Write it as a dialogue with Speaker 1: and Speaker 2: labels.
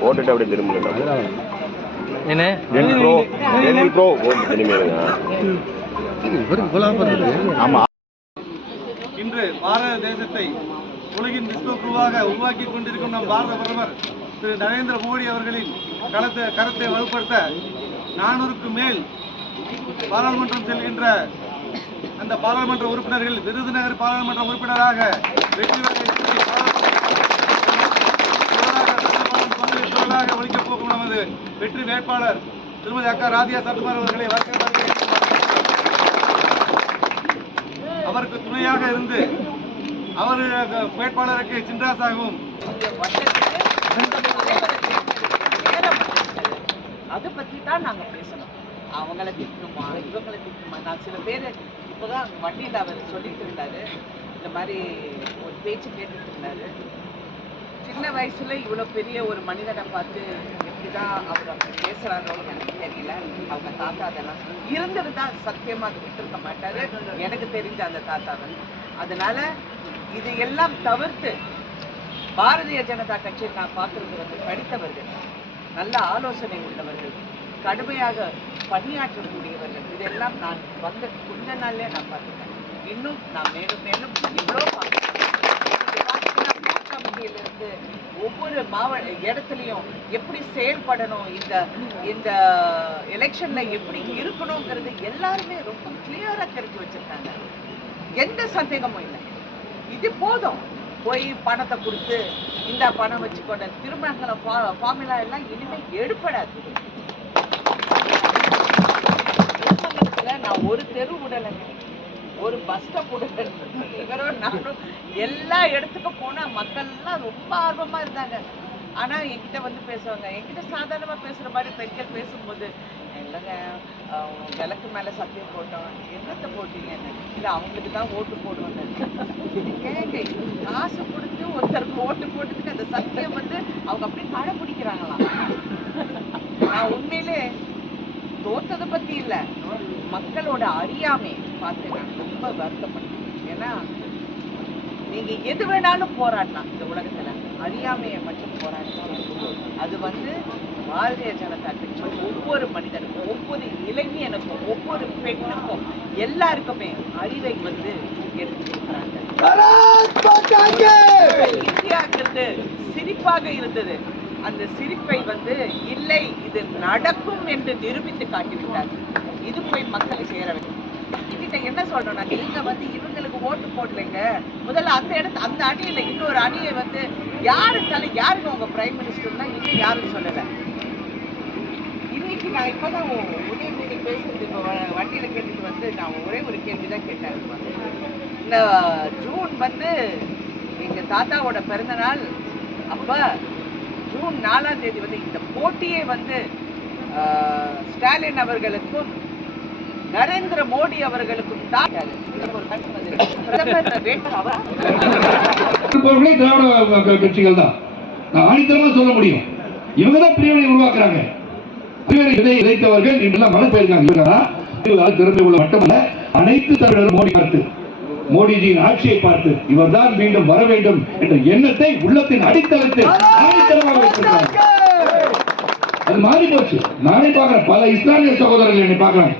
Speaker 1: போட்டுட்டு அப்படியே திரும்பல
Speaker 2: என்ன
Speaker 1: ப்ரோ ப்ரோ ஆமா
Speaker 3: இன்று பாரத தேசத்தை உலகின் விஸ்வகுருவாக உருவாக்கி கொண்டிருக்கும் நம் பாரத பிரதமர் திரு நரேந்திர மோடி அவர்களின் கலத்தை கருத்தை வலுப்படுத்த நானூறுக்கு மேல் பாராளுமன்றம் செல்கின்ற அந்த பாராளுமன்ற உறுப்பினர்கள் விருதுநகர் பாராளுமன்ற உறுப்பினராக வெற்றி பெற குரலாக ஒழிக்கப் போகும் நமது வெற்றி வேட்பாளர் திருமதி அக்கா ராதியா சத்குமார் அவர்களை அவருக்கு துணையாக இருந்து அவர் வேட்பாளருக்கு சின்ராசாகவும்
Speaker 4: அதை பத்தி தான் நாங்க பேசணும். அவங்கள திட்டணுமா இவங்களை திட்டணுமா நான் சில பேர் இப்போதான் வண்டியில் அவர் சொல்லிட்டு இருந்தாரு. இந்த மாதிரி ஒரு பேச்சு கேட்டுட்டு இருந்தாரு. சின்ன வயசுல இவ்வளவு பெரிய ஒரு மனிதனை பார்த்து எப்படிதான் அவர் அப்படி பேசுறாரோன்னு எனக்கு தெரியல. அவங்க தாத்தா அதெல்லாம் சொல்லி- இருந்திருந்தா சத்தியமா அது விட்டுருக்க மாட்டாரு. எனக்கு தெரிஞ்ச அந்த தாத்தாவை அதனால இது எல்லாம் தவிர்த்து பாரதிய ஜனதா கட்சியை நான் பார்க்கறது வந்து படித்தவர்கள் நல்ல ஆலோசனை உள்ளவர்கள் கடுமையாக பணியாற்றக்கூடியவர்கள் இதெல்லாம் நான் வந்த கொஞ்ச நாள்லேயே நான் பார்த்துட்டேன். இன்னும் நான் மேலும் மேலும் இவ்வளோ பார்க்கிறேன் ஒவ்வொரு மாவட்ட இடத்துலையும் எப்படி செயல்படணும் இந்த இந்த எலெக்ஷன்ல எப்படி இருக்கணுங்கிறது எல்லாருமே ரொம்ப கிளியரா தெரிஞ்சு வச்சிருக்காங்க. எந்த சந்தேகமும் இல்லை. இது போதும். போய் பணத்தை கொடுத்து இந்த பணம் வச்சுக்கொண்ட திருமணங்களை ஃபார்முலா எல்லாம் இனிமேல் எடுப்படாது திருமணத்தில் நான் ஒரு தெரு விடலைங்க. ஒரு பஸ் ஸ்டாப் விடல. இவரும் நானும் எல்லா இடத்துக்கும் போனால் மக்கள்லாம் ரொம்ப ஆர்வமாக இருந்தாங்க. ஆனால் என்கிட்ட வந்து பேசுவாங்க. என்கிட்ட சாதாரணமாக பேசுகிற மாதிரி பெண்கள் பேசும்போது இல்லைங்க விளக்கு மேலே சத்தியம் போட்டோம். என்னத்தை போட்டீங்கன்னு? இல்ல அவங்களுக்கு தான் ஓட்டு போடுவாங்க ஏங்க காசு கொடுத்து ஒருத்தருக்கு ஓட்டு போட்டதுக்கு அந்த சத்தியம் வந்து அவங்க அப்படியே கடைபிடிக்கிறாங்களா நான் உண்மையிலே தோத்ததை பத்தி இல்லை மக்களோட அறியாமை பார்த்து நான் ரொம்ப வருத்தப்பட்டேன் ஏன்னா நீங்க எது வேணாலும் போராடலாம் இந்த உலகத்துல. அறியாமையை மட்டும் போராடலாம் அது வந்து பாரதிய ஜனதா கட்சி ஒவ்வொரு மனிதனுக்கும் ஒவ்வொரு இளைஞனுக்கும் ஒவ்வொரு பெண்ணுக்கும் எல்லாருக்குமே அறிவை வந்து எடுத்து கொடுக்குறாங்க சிரிப்பாக இருந்தது. அந்த சிரிப்பை வந்து இல்லை இது நடக்கும் என்று நிரூபித்து காட்டிவிட்டார் இது போய் மக்களை சேர வேண்டும். கிட்ட என்ன சொல்றேன்னா நீங்க வந்து இவங்களுக்கு ஓட்டு போடலைங்க. முதல்ல அந்த இடத்து அந்த அணியில இன்னொரு அணியை வந்து யாருக்காலும் யாருங்க உங்க பிரைம் மினிஸ்டர்னா இன்னும் யாரும் சொல்லல. இன்னைக்கு நான் இப்பதான் உதயநிதி பேசுறது இப்போ வண்டியில கேட்டுட்டு வந்து நான் ஒரே ஒரு கேள்விதான் கேட்டேன். இந்த ஜூன் வந்து எங்க தாத்தாவோட பிறந்த நாள். அப்ப ஜூன் நாலாம் தேதி வந்து இந்த போட்டியே வந்து ஆஹ், ஸ்டாலின் அவர்களுக்கும் நரேந்திர மோடி அவர்களுக்கும்
Speaker 5: திராவிட கட்சிகள் தான். நான் ஆணித்தரமா சொல்ல முடியும். இவங்க தான் பிரிவினை உருவாக்குறாங்க. பிரிவினை விதை விதைத்தவர்கள் இன்றெல்லாம் மழை பெய்யிருக்காங்க திறமை உள்ள மட்டுமல்ல அனைத்து தமிழரும் மோடி பார்த்து மோடிஜியின் ஆட்சியை பார்த்து இவர்தான் மீண்டும் வர வேண்டும் என்ற எண்ணத்தை உள்ளத்தின் அடித்தளத்தில் ஆணித்தரமாக வைத்திருக்கிறார் அது மாறி போச்சு நானே பார்க்கிறேன். பல இஸ்லாமிய சகோதரர்கள் என்னை பார்க்கறாங்க.